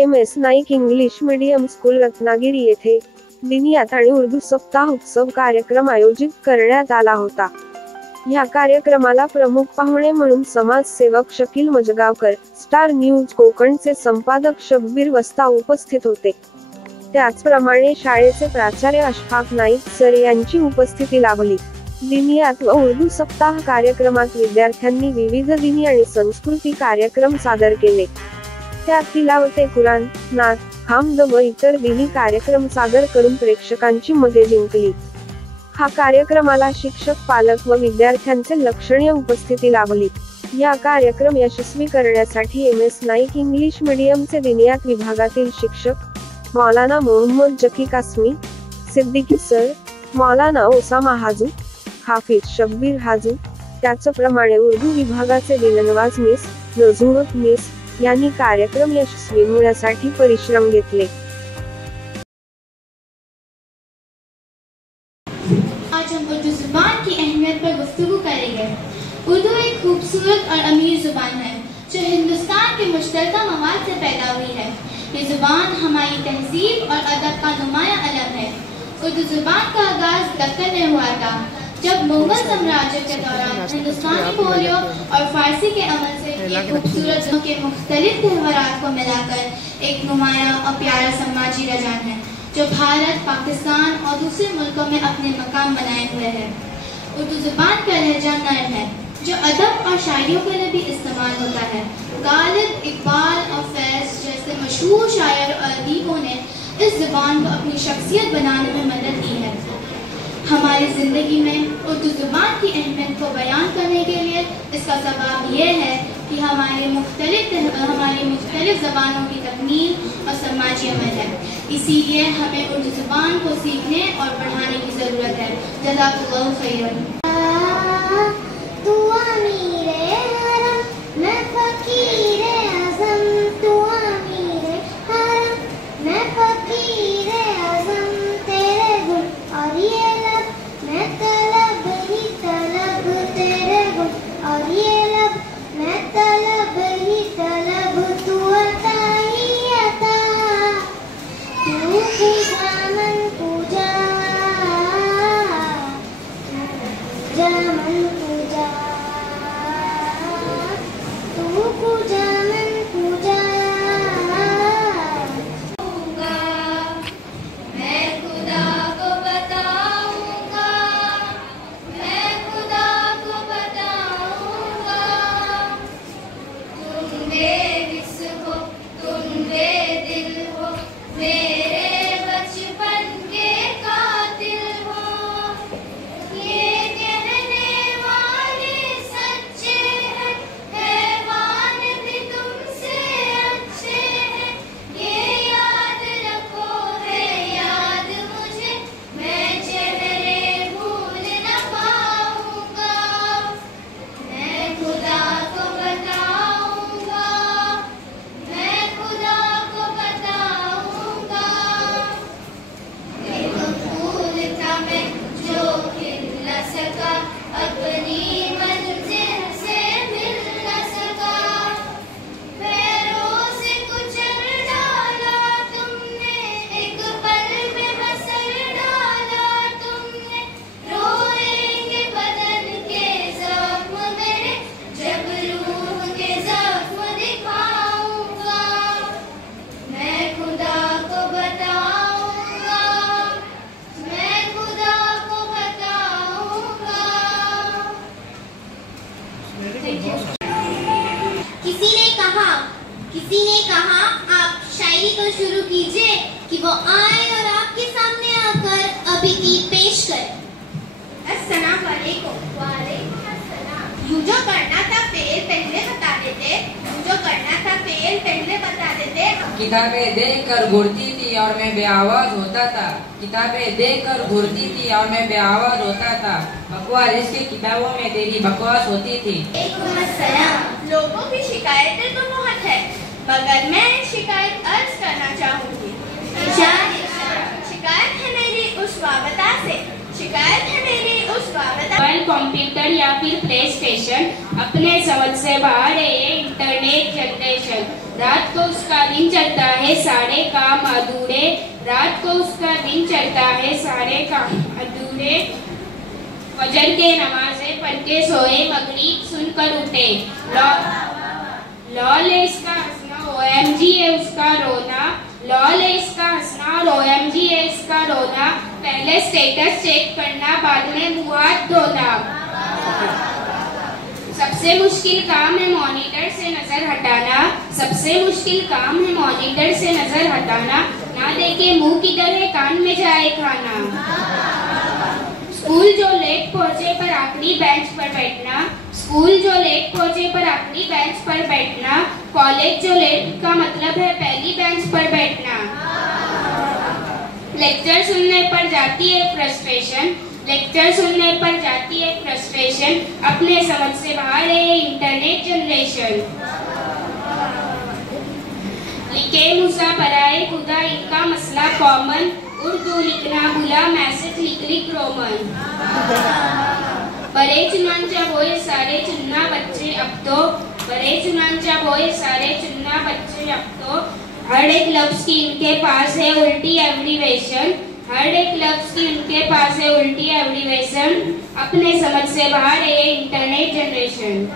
MS Naik English medium school Ratnagiri येथे दिनियात आणि उर्दू सप्ताह उत्सव कार्यक्रम आयोजित करण्यात आला होता। या कार्यक्रमाला प्रमुख पाहुणे म्हणून समाजसेवक शकील मजगावकर, स्टार न्यूज कोकणचे संपादक शब्बीर वस्ता उपस्थित होते। त्याचप्रमाणे शाळेचे प्राचार्य अशफाक नाईक सर यांची उपस्थिती लाभली। दिनियात व उर्दू सप्ताह कार्यक्रमात विद्यार्थ्यांनी विविध दिनी आणि संस्कृती कार्यक्रम सादर केले। त्यात तिलावते कुराण, नात, हामद व इतर दिनी कार्यक्रम सादर करून प्रेक्षकांची मते जिंकली। हा कार्यक्रमाला शिक्षक, पालक व विद्यार्थ्यांचे लक्षणीय उपस्थिती लाभली। या कार्यक्रम यशस्वी करण्यासाठी MS नाईक इंग्लिश मीडियमचे दिनियात विभागातील शिक्षक मौलाना मोहम्मद जकी कासमी, सिद्दीकी सर, मौलाना ओसामा हाजू, हाफिज शब्बीर हाजू, त्याचप्रमाणे उर्दू विभागाचे दिलनवाज मिस, नजूमत मिस यांनी कार्यक्रम यशस्वी होण्यासाठी परिश्रम घेतले। आज हम उर्दू जुबान की अहमियत पर गुफ्तगू करेंगे। उर्दू एक खूबसूरत और अमीर जुबान है जो हिंदुस्तान के मुश्तरका मवाद से पैदा हुई है। ये जुबान हमारी तहजीब और अदब का नुमाया अलम है। उर्दू जुबान का आगाज दक्कन में हुआ था, जब मुगल साम्राज्य के दौरान हिंदुस्तानी बोलियों और फारसी के अमल से ये खूबसूरत के मुख्तलिफ त्योहारात को मिलाकर एक नुमाया और प्यारा समाजी रजान है जो भारत, पाकिस्तान और दूसरे मुल्कों में अपने मकाम बनाए हुए है। उर्दू जुबान का लहजा नर्म है जो अदब और शायरियों के लिए भी इस्तेमाल होता है। गालिब, इकबाल और फैज जैसे मशहूर शायर और अदीबों ने इस जुबान को अपनी शख्सियत बनाने में मदद की है। हमारी ज़िंदगी में उर्दू जुबान की अहमियत को बयान करने के लिए इसका सबब यह है कि हमारी मुख्तलिफ ज़बानों की तकमील और समाजी अमल है। इसीलिए हमें उर्दू जुबान को सीखने और बढ़ाने की ज़रूरत है। जज़ाकुल्लाहु खैरन। किसी ने कहा आप शायरी तो शुरू कीजिए कि वो आए और आपके सामने आकर अभी गीत पेश करें। अस्सलाम वालेकुम। वालेकुम अस्सलाम। यूं जो करना था फेल पहले बता देते, यूं जो करना था फेल पहले बता देते। किताबें देखकर घूरती थी और मैं बेआवाज होता था। किताबें देखकर घूरती थी और मैं बेआवाज होता था। बकवास इसकी किताबों में तेरी बकवास होती थी। लोगों की शिकायतें तो बहुत है, मगर मैं शिकायत अर्ज करना चाहूँगी। शिकायत है मेरी उस वाबता से, शिकायत है मेरी उस वाबता। कंप्यूटर या फिर प्ले स्टेशन, अपने समझ से बाहर है ये इंटरनेट जनरेशन। रात को उसका दिन चलता है सारे काम अधूरे, रात को उसका दिन चलता है सारे काम अधूरे। फजर के नमाज़ें पढ़ के सोए, मगरिब सुनकर उठे। लॉल है इसका हंसना, OMG है उसका रोना। लॉल है इसका हंसना और OMG है इसका रोना। पहले स्टेटस चेक करना, बाद में मुंह हाथ धोना। सबसे मुश्किल काम है मॉनिटर से नजर हटाना, सबसे मुश्किल काम है मॉनिटर से नजर हटाना। ना देखे मुंह किधर है, कान में जाए खाना। स्कूल जो लेट पहुंचे पर आखिरी बेंच पर बैठना, स्कूल जो लेट पहुंचे पर आखिरी बेंच पर बैठना। कॉलेज जो लेट का मतलब है पहली बेंच पर बैठना। लेक्चर सुनने पर जाती है फ्रस्ट्रेशन, लेक्चर सुनने पर जाती है फ्रस्ट्रेशन। अपने समझ से बाहर है इंटरनेट जनरेशन। लिखे मूसा पराए खुदा इनका मसला कॉमन, उर्दू लिखना भूला मैसेज लिख रोमन। बड़े चुनांचा बोए सारे चुनना बच्चे अब तो, बड़े चुनांचा बोए सारे चुनना बच्चे अब तो। हर एक लफ्ज की इनके पास है उल्टी एब्रीवेशन, हर एक लफ्ज की इनके पास है उल्टी एब्रीवेशन। अपने समझ से बाहर है इंटरनेट जनरेशन।